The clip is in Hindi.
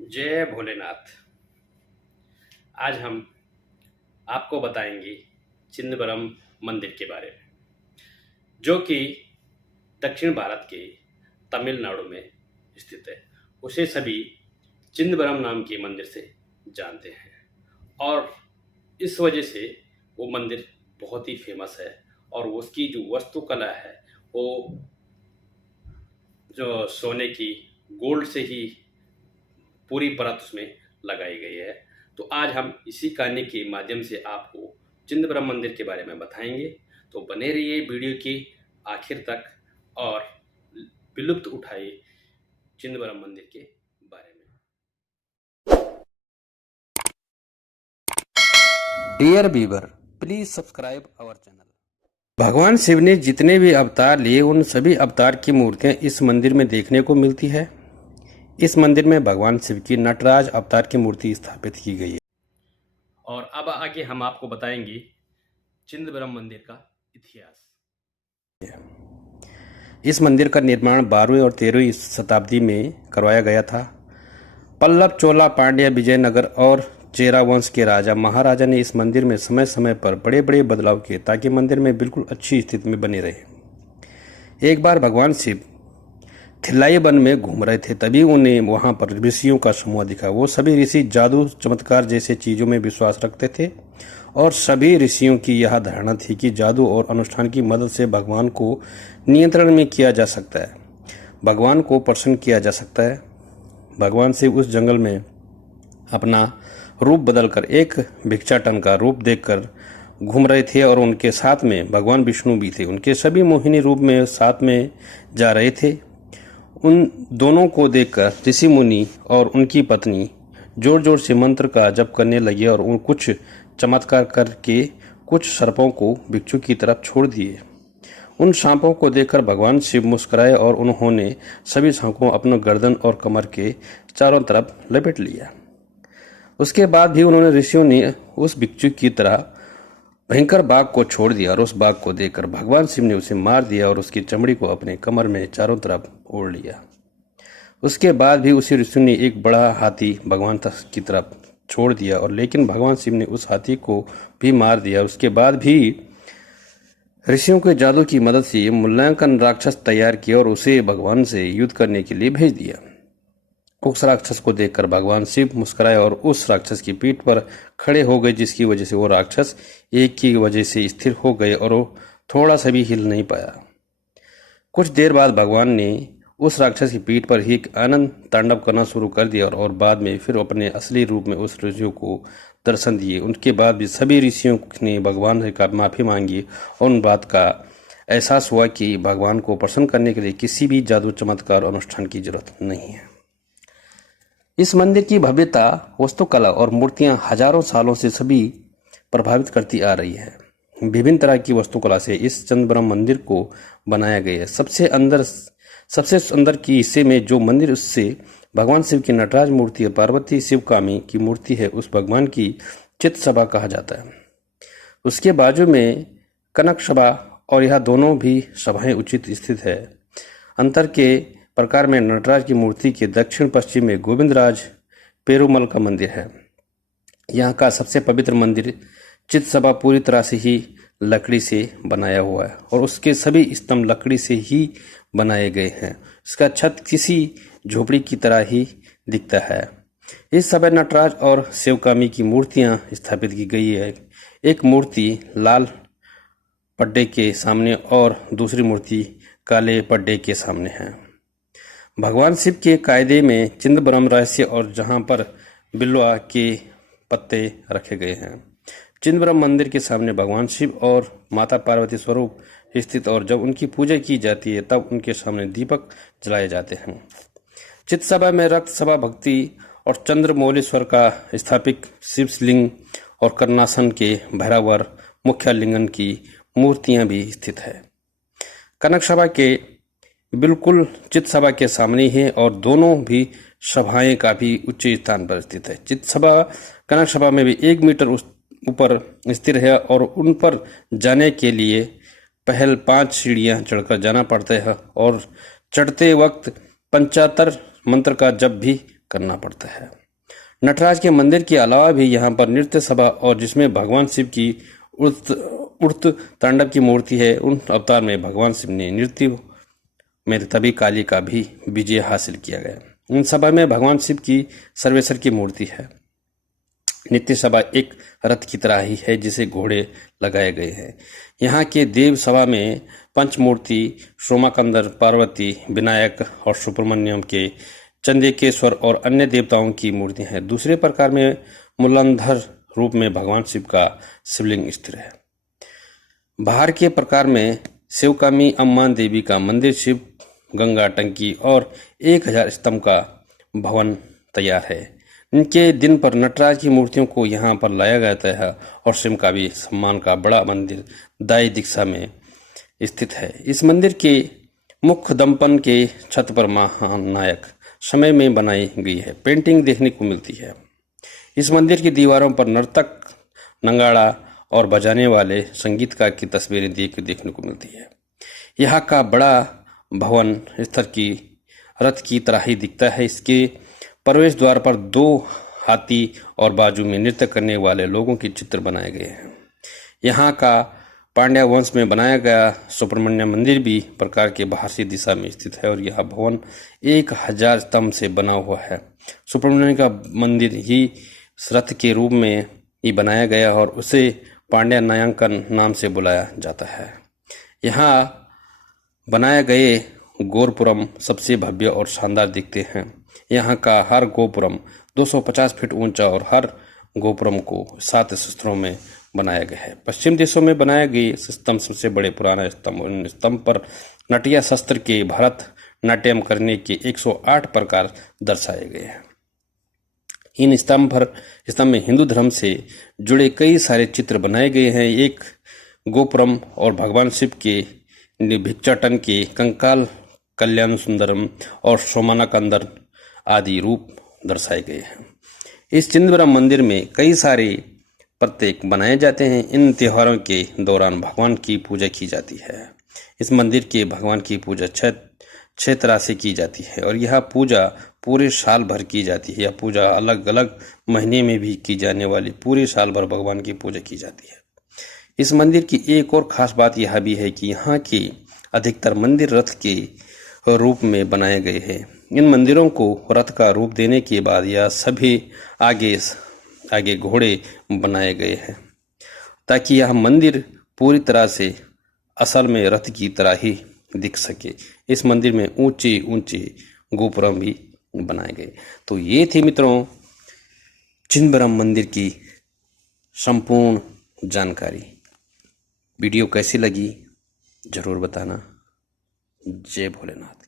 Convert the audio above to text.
जय भोलेनाथ। आज हम आपको बताएंगे चिदंबरम मंदिर के बारे में, जो कि दक्षिण भारत के तमिलनाडु में स्थित है। उसे सभी चिदंबरम नाम के मंदिर से जानते हैं और इस वजह से वो मंदिर बहुत ही फेमस है। और उसकी जो वास्तुकला है वो जो सोने की, गोल्ड से ही पूरी परत उसमें लगाई गई है। तो आज हम इसी कहानी के माध्यम से आपको चिदंबरम मंदिर के बारे में बताएंगे। तो बने रहिए वीडियो के आखिर तक और विलुप्त उठाइए चिदंबरम मंदिर के बारे में। Dear viewer, please subscribe our channel. भगवान शिव ने जितने भी अवतार लिए उन सभी अवतार की मूर्तियां इस मंदिर में देखने को मिलती है। इस मंदिर में भगवान शिव की नटराज अवतार की मूर्ति स्थापित की गई है। और अब आगे हम आपको बताएंगे चिदंबरम मंदिर का इतिहास। इस मंदिर का निर्माण 12वीं और 13वीं शताब्दी में करवाया गया था। पल्लव, चोला, पांड्या, विजयनगर और चेरा वंश के राजा महाराजा ने इस मंदिर में समय समय पर बड़े बड़े बदलाव किए ताकि मंदिर में बिल्कुल अच्छी स्थिति में बने रहे। एक बार भगवान शिव थिल्लाई वन में घूम रहे थे, तभी उन्हें वहां पर ऋषियों का समूह दिखा। वो सभी ऋषि जादू, चमत्कार जैसे चीजों में विश्वास रखते थे और सभी ऋषियों की यह धारणा थी कि जादू और अनुष्ठान की मदद से भगवान को नियंत्रण में किया जा सकता है, भगवान को प्रसन्न किया जा सकता है। भगवान शिव उस जंगल में अपना रूप बदलकर एक भिक्षाटन का रूप देखकर घूम रहे थे और उनके साथ में भगवान विष्णु भी थे। उनके सभी मोहिनी रूप में साथ में जा रहे थे। उन दोनों को देखकर ऋषि मुनि और उनकी पत्नी जोर जोर से मंत्र का जप करने लगे और उन कुछ चमत्कार करके कुछ सर्पों को भिक्षु की तरफ छोड़ दिए। उन सांपों को देखकर भगवान शिव मुस्कुराए और उन्होंने सभी सांपों अपना गर्दन और कमर के चारों तरफ लपेट लिया। उसके बाद भी उन्होंने ऋषियों ने उस भिक्षु की तरह भयंकर बाघ को छोड़ दिया और उस बाघ को देखकर भगवान शिव ने उसे मार दिया और उसकी चमड़ी को अपने कमर में चारों तरफ ओढ़ लिया। उसके बाद भी उसी ऋषि ने एक बड़ा हाथी भगवान की तरफ छोड़ दिया और लेकिन भगवान शिव ने उस हाथी को भी मार दिया। उसके बाद भी ऋषियों के जादू की मदद से मूल्यांकन राक्षस तैयार किया और उसे भगवान से युद्ध करने के लिए भेज दिया। उस राक्षस को देखकर भगवान शिव मुस्कुराए और उस राक्षस की पीठ पर खड़े हो गए, जिसकी वजह से वो राक्षस एक की वजह से स्थिर हो गए और वो थोड़ा सा भी हिल नहीं पाया। कुछ देर बाद भगवान ने उस राक्षस की पीठ पर ही आनंद तांडव करना शुरू कर दिया और बाद में फिर अपने असली रूप में उस ऋषियों को दर्शन दिए। उनके बाद भी सभी ऋषियों ने भगवान से माफी मांगी और उन बात का एहसास हुआ कि भगवान को प्रसन्न करने के लिए किसी भी जादू, चमत्कार, अनुष्ठान की जरूरत नहीं है। इस मंदिर की भव्यता, वास्तुकला और मूर्तियां हजारों सालों से सभी प्रभावित करती आ रही है। विभिन्न तरह की वास्तुकला से इस चिदंबरम मंदिर को बनाया गया है। सबसे अंदर की हिस्से में जो मंदिर, उससे भगवान शिव की नटराज मूर्ति और पार्वती शिवकामी की मूर्ति है, उस भगवान की चित सभा कहा जाता है। उसके बाजू में कनक सभा और यह दोनों भी सभाएं उचित स्थित है। अंतर के प्रकार में नटराज की मूर्ति के दक्षिण पश्चिम में गोविंदराज पेरुमल का मंदिर है। यहाँ का सबसे पवित्र मंदिर चित सभा पूरी तरह से ही लकड़ी से बनाया हुआ है और उसके सभी स्तंभ लकड़ी से ही बनाए गए हैं। इसका छत किसी झोपड़ी की तरह ही दिखता है। इस समय नटराज और शिवकामी की मूर्तियां स्थापित की गई है। एक मूर्ति लाल पड्डे के सामने और दूसरी मूर्ति काले पड्डे के सामने है। भगवान शिव के कायदे में चिदंबरम रहस्य और जहां पर बिल्वा के पत्ते रखे गए हैं। चिदंबरम मंदिर के सामने भगवान शिव और माता पार्वती स्वरूप स्थित और जब उनकी पूजा की जाती है तब उनके सामने दीपक जलाए जाते हैं। चित सभा में रक्त सभा, भक्ति और चंद्रमौलेश्वर का स्थापित शिवलिंग और कर्णासन के भैरवर मुख्य लिंगन की मूर्तियां भी स्थित है। कनक सभा के बिल्कुल चित सभा के सामने है और दोनों भी सभाएं काफी उच्च स्थान पर स्थित है। चित सभा कनक सभा में भी 1 मीटर ऊपर स्थिर है और उन पर जाने के लिए पहल 5 सीढ़ियां चढ़कर जाना पड़ता है और चढ़ते वक्त 75 मंत्र का जप भी करना पड़ता है। नटराज के मंदिर के अलावा भी यहाँ पर नृत्य सभा और जिसमें भगवान शिव की उड़त तांडव की मूर्ति है, उन अवतार में भगवान शिव ने नृत्य में तभी काली का भी विजय हासिल किया गया। उन सभा में भगवान शिव की सर्वेश्वर की मूर्ति है। नित्य सभा एक रथ की तरह ही है जिसे घोड़े लगाए गए हैं। यहाँ के देव सभा में पंचमूर्ति सोमाकंदर, पार्वती, विनायक और सुब्रमण्यम के चंद्रिकेश्वर और अन्य देवताओं की मूर्ति हैं। दूसरे प्रकार में मूलांधर रूप में भगवान शिव का शिवलिंग स्थिर है। बाहर के प्रकार में शिवकामी अम्मा देवी का मंदिर, शिव गंगा टंकी और 1000 स्तंभ का भवन तैयार है। इनके दिन पर नटराज की मूर्तियों को यहाँ पर लाया जाता है और शिव का भी सम्मान का बड़ा मंदिर दाई दिशा में स्थित है। इस मंदिर के मुख्य दंपन के छत पर महानायक समय में बनाई गई है पेंटिंग देखने को मिलती है। इस मंदिर की दीवारों पर नर्तक, नगाड़ा और बजाने वाले संगीतकार की तस्वीरें देखने को मिलती है। यहाँ का बड़ा भवन स्तर की रथ की तरह ही दिखता है। इसके प्रवेश द्वार पर 2 हाथी और बाजू में नृत्य करने वाले लोगों के चित्र बनाए गए हैं। यहाँ का पांड्या वंश में बनाया गया सुब्रमण्य मंदिर भी प्रकार के बाहर से दिशा में स्थित है और यह भवन 1000 स्तंभ से बना हुआ है। सुब्रमण्य का मंदिर ही रथ के रूप में ही बनाया गया और उसे पांड्या नायांकन नाम से बुलाया जाता है। यहाँ बनाए गए गोपुरम सबसे भव्य और शानदार दिखते हैं। यहाँ का हर गोपुरम 250 फीट ऊंचा और हर गोपुरम को 7 स्तरों में बनाया गया है। पश्चिम देशों में बनाए गए स्तंभ सबसे बड़े पुराना स्तंभ। इन स्तंभ पर नटिया शस्त्र के भरत नाट्यम करने के 108 प्रकार दर्शाए गए हैं। इन स्तंभ में हिंदू धर्म से जुड़े कई सारे चित्र बनाए गए हैं। एक गोपुरम और भगवान शिव के भिक्षाटन के कंकाल, कल्याण सुंदरम और सोमानाकंदर आदि रूप दर्शाए गए हैं। इस चिदंबरम मंदिर में कई सारे प्रतीक बनाए जाते हैं। इन त्योहारों के दौरान भगवान की पूजा की जाती है। इस मंदिर के भगवान की पूजा 6 तरह से की जाती है और यह पूजा पूरे साल भर की जाती है। यह पूजा अलग अलग महीने में भी की जाने वाली पूरे साल भर भगवान की पूजा की जाती है। इस मंदिर की एक और खास बात यह भी है कि यहाँ के अधिकतर मंदिर रथ के रूप में बनाए गए हैं। इन मंदिरों को रथ का रूप देने के बाद यह सभी आगे घोड़े बनाए गए हैं ताकि यह मंदिर पूरी तरह से असल में रथ की तरह ही दिख सके। इस मंदिर में ऊंचे ऊंचे गोपुरम भी बनाए गए। तो ये थी मित्रों चिदंबरम मंदिर की संपूर्ण जानकारी। वीडियो कैसी लगी जरूर बताना। जय भोलेनाथ।